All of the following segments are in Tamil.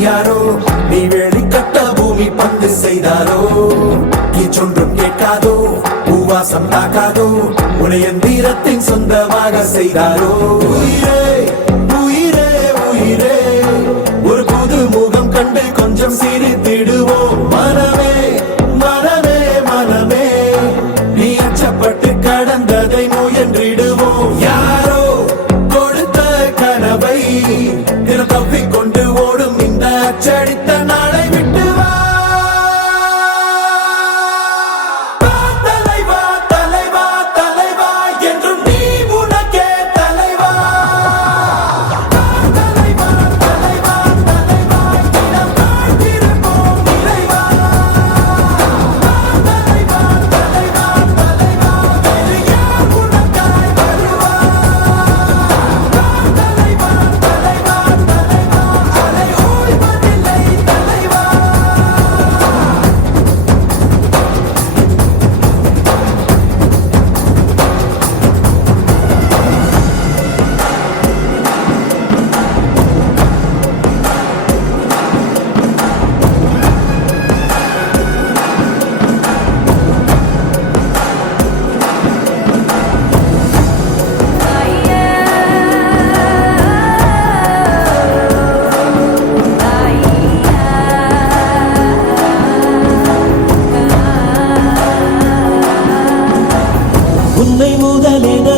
யாரோ நீ வேலி கட்ட பூமி பந்து செய்தாரோ சொன்றும் கேட்காதோ பூவாசம் தாக்காதோ உடைய தீரத்தின் சொந்தமாக செய்தாரோ உயிரே உயிரே உயிரே ஒரு புது முகம் கண்டு கொஞ்சம் சிரித்திடுவோம் மனமே மனமே மனமே நீ அச்சப்பட்டு கடந்ததை முயன்றிடுவோம் யாரோ கொடுத்த கனவை தப்பிக்கொண்டு ஓடும் இந்த அச்சடித்த நாளை விட்டு வா தலைவா தலைவா தலைவா என்றும் நீ உனக்கே தலைவா தலைவா தலைவா தலைவா இடம் தாழ்த்திருப்போம் இறைவா தலைவா தலைவா தலைவா வேறு யார் உனக்காய் வருவா தலைவா தலைவா தலைவா அலை ஓய்வதில்லை தலைவா உன்னை முதலென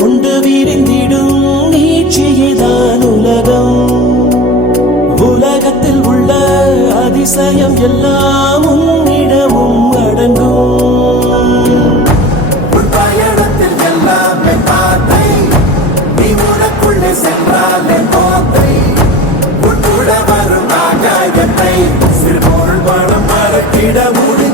கொண்டு விரிந்திடும் நீட்சியேதான் உலகம் உலகத்தில் உள்ள அதிசயம் எல்லாம் உன்னிடமும் அடங்கும் உன் பயணத்தில் எல்லாமே பாதை நீ உனக்குள்ளே சென்றாலே போதை உன் கூட வரும் ஆகாயத்தை சிறு பொருள் பணம் மறக்கிட முடியும்